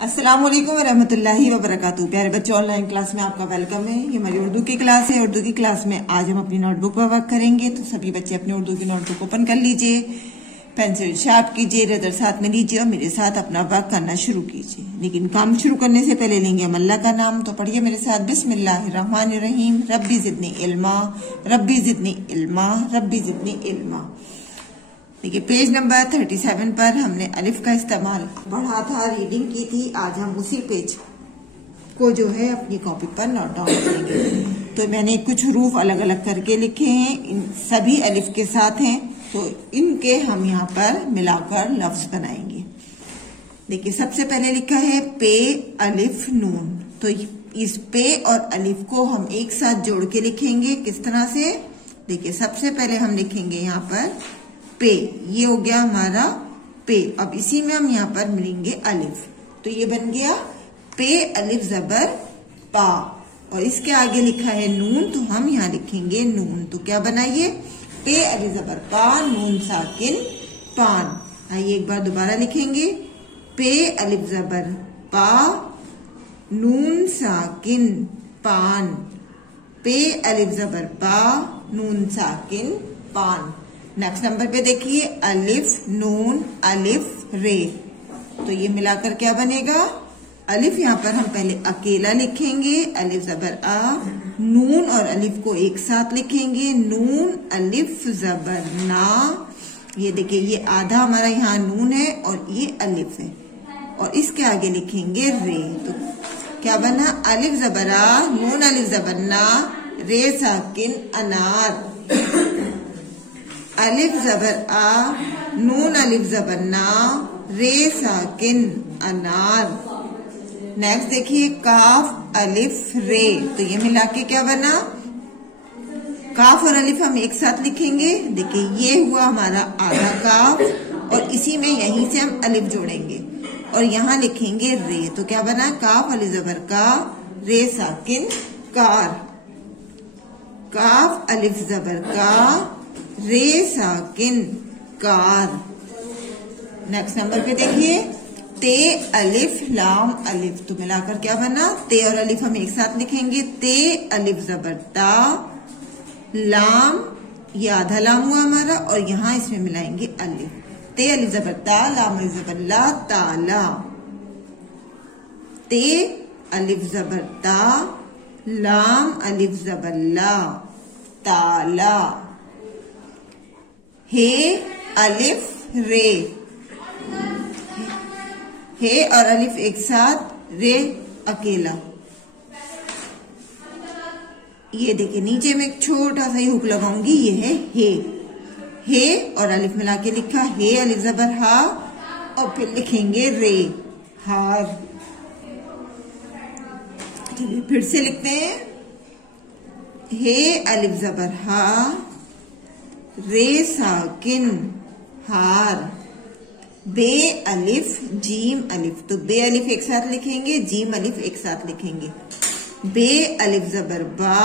अस्सलाम वालेकुम रहमतुल्लाहि व बरकातुहू। प्यारे बच्चों, ऑनलाइन क्लास में आपका वेलकम है। ये हमारी उर्दू की क्लास है। उर्दू की क्लास में आज हम अपनी नोटबुक पर वर्क करेंगे। तो सभी बच्चे अपनी उर्दू की नोटबुक ओपन कर लीजिए, पेंसिल शार्प कीजिए, रबर साथ में लीजिए और मेरे साथ अपना वर्क करना शुरू कीजिए। लेकिन काम शुरू करने से पहले लेंगे हम अल्लाह का नाम। तो पढ़िए मेरे साथ, बिस्मिल्लाहिर्रहमानिर्रहीम। रब्बी ज़िदनी इल्मा, रब्बी ज़िदनी इल्मा, रब्बी ज़िदनी इल्मा। देखिए पेज नंबर 37 पर हमने अलिफ का इस्तेमाल पढ़ा था, रीडिंग की थी। आज हम उसी पेज को जो है अपनी कॉपी पर नोट डाउन करेंगे। तो मैंने कुछ हरूफ अलग अलग करके लिखे हैं, इन सभी अलिफ के साथ हैं, तो इनके हम यहाँ पर मिलाकर लफ्ज बनाएंगे। देखिए सबसे पहले लिखा है पे अलिफ नून। तो इस पे और अलिफ को हम एक साथ जोड़ के लिखेंगे। किस तरह से? देखिए सबसे पहले हम लिखेंगे यहाँ पर पे, ये हो गया हमारा पे। अब इसी में हम यहाँ पर मिलेंगे अलिफ, तो ये बन गया पे अलिफ जबर पा। और इसके आगे लिखा है नून, तो हम यहाँ लिखेंगे नून। तो क्या बनाइए? पे अलिफ जबर पा, नून साकिन पान। आइए एक बार दोबारा लिखेंगे, पे अलिफ जबर पा, नून साकिन पान। पे अलिफ जबर पा, नून साकिन पान। नेक्स्ट नंबर पे देखिए अलिफ नून अलिफ रे। तो ये मिलाकर क्या बनेगा? अलिफ यहाँ पर हम पहले अकेला लिखेंगे, अलिफ जबर आ। नून और अलिफ को एक साथ लिखेंगे, नून अलिफ जबर ना। ये देखिए ये आधा हमारा यहाँ नून है और ये अलिफ है, और इसके आगे लिखेंगे रे। तो क्या बना? अलिफ जबर आ, नून अलिफ जबर ना, रे साकिन अनार। अलिफ जबर आ, नून अलिफ जबर ना, रे साकिन अनार। नेक्स्ट देखिए काफ अलिफ रे। तो ये मिला के क्या बना? काफ और अलिफ हम एक साथ लिखेंगे। देखिए ये हुआ हमारा आधा काफ, और इसी में यहीं से हम अलिफ जोड़ेंगे और यहाँ लिखेंगे रे। तो क्या बना? काफ अलिफ जबर का, रे साकिन कार। काफ अलिफ जबर का, रे साकिन कार। नेक्स्ट नंबर पे देखिए ते अलिफ लाम अलिफ। तो मिलाकर क्या बना? ते और अलिफ हम एक साथ लिखेंगे, ते अलिफ जबर ता, लाम ये आधा लाम हुआ हमारा, और यहाँ इसमें मिलाएंगे अलिफ। ते अलिफ जबर ता, लाम अलिफ जबर ला, ताला। ते अलिफ जबर ता, लाम अलिफ जबर ला, ताला। हे अलिफ रे। हे और अलिफ एक साथ, रे अकेला। ये देखिए नीचे में एक छोटा सा ही हुक लगाऊंगी, ये है हे। हे और अलिफ मिला के लिखा, हे अलिफ जबर हा, और फिर लिखेंगे रे हार। चलिए फिर से लिखते हैं, हे अलिफ जबर हा, रे साकिन हार। बे अलिफ जीम अलिफ। तो बे अलिफ एक साथ लिखेंगे, जीम अलिफ एक साथ लिखेंगे। बे अलिफ जबर बा,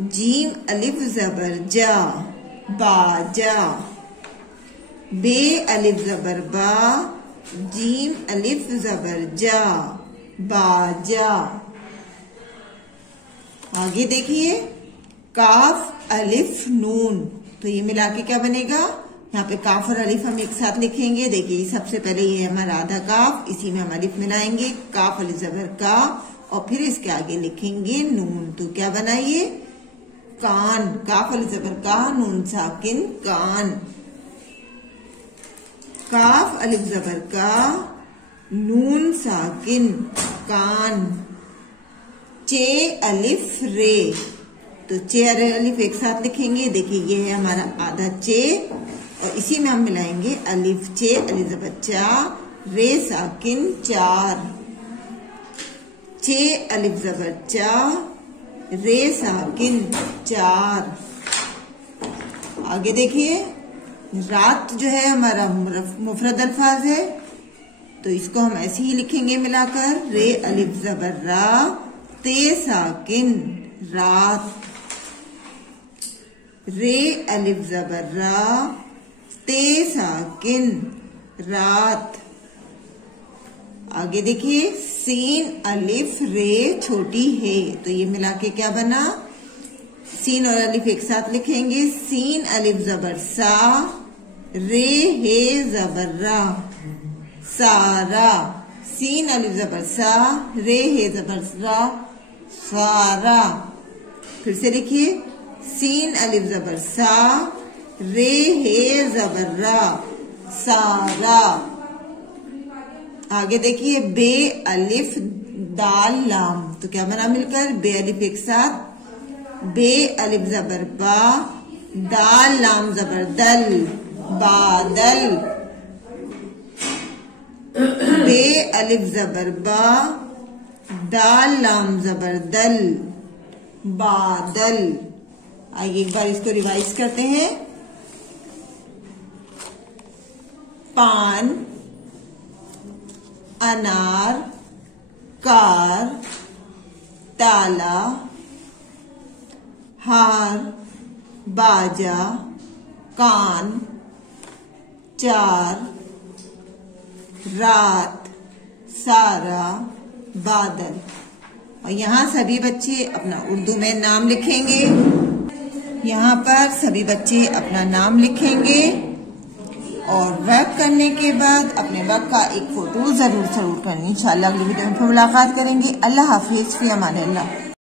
जीम अलिफ जबर जा, बाजा। बे अलिफ जबर बा, जीम अलिफ जबर जा, बाजा। आगे देखिए काफ अलिफ नून। तो ये मिला के क्या बनेगा? यहाँ पे काफ और अलिफ हम एक साथ लिखेंगे। देखिए सबसे पहले ये हमारा आधा काफ, इसी में हम अलिफ मिलाएंगे, काफ अलिफ जबर का, और फिर इसके आगे लिखेंगे नून। तो क्या बनाइए? कान। काफ अलिफ जबर का, नून साकिन कान। काफ अलिफ जबर का, नून साकिन कान। चे अलिफ रे। तो चे और अलिफ एक साथ लिखेंगे। देखिए ये है हमारा आधा चे, और इसी में हम मिलाएंगे अलिफ चे अलिफ जबर चा, रे साकिन चार। चे अलिफ जबर चा, रे साकिन चार। आगे देखिए रात जो है हमारा मुफरद अल्फाज है, तो इसको हम ऐसे ही लिखेंगे मिलाकर, रे अलिफ जबर रा, ते साकिन रात। रे अलिफ जबर रा, ते साकिन रात। आगे देखिए, सीन अलिफ रे छोटी है, तो ये मिला के क्या बना, सीन और अलिफ एक साथ लिखेंगे। सीन अलिफ जबर सा, रे हे जबर रा, सारा। सीन अलिफ जबर सा, रे हे जबर रा, सारा। फिर से लिखिए, सीन अलिफ जबर सा, रे हे जबर रा, सारा। आगे देखिए, बे अलिफ दाल लाम, तो क्या बना मिलकर, बे अलिफ एक साथ, बे अलिफ जबर बा, दाल लाम जबर दल, बादल। बे अलिफ जबर बा, दाल लाम जबर दल, बादल। आइए एक बार इसको रिवाइज करते हैं। पान, अनार, कार, ताला, हार, बाजा, कान, चार, रात, सारा, बादल। और यहाँ सभी बच्चे अपना उर्दू में नाम लिखेंगे। यहाँ पर सभी बच्चे अपना नाम लिखेंगे और वर्क करने के बाद अपने वर्क का एक फोटो जरूर करनी। इंशाल्लाह अगली वीडियो में फिर मुलाकात करेंगे। अल्लाह हाफिज, फी अमान अल्लाह।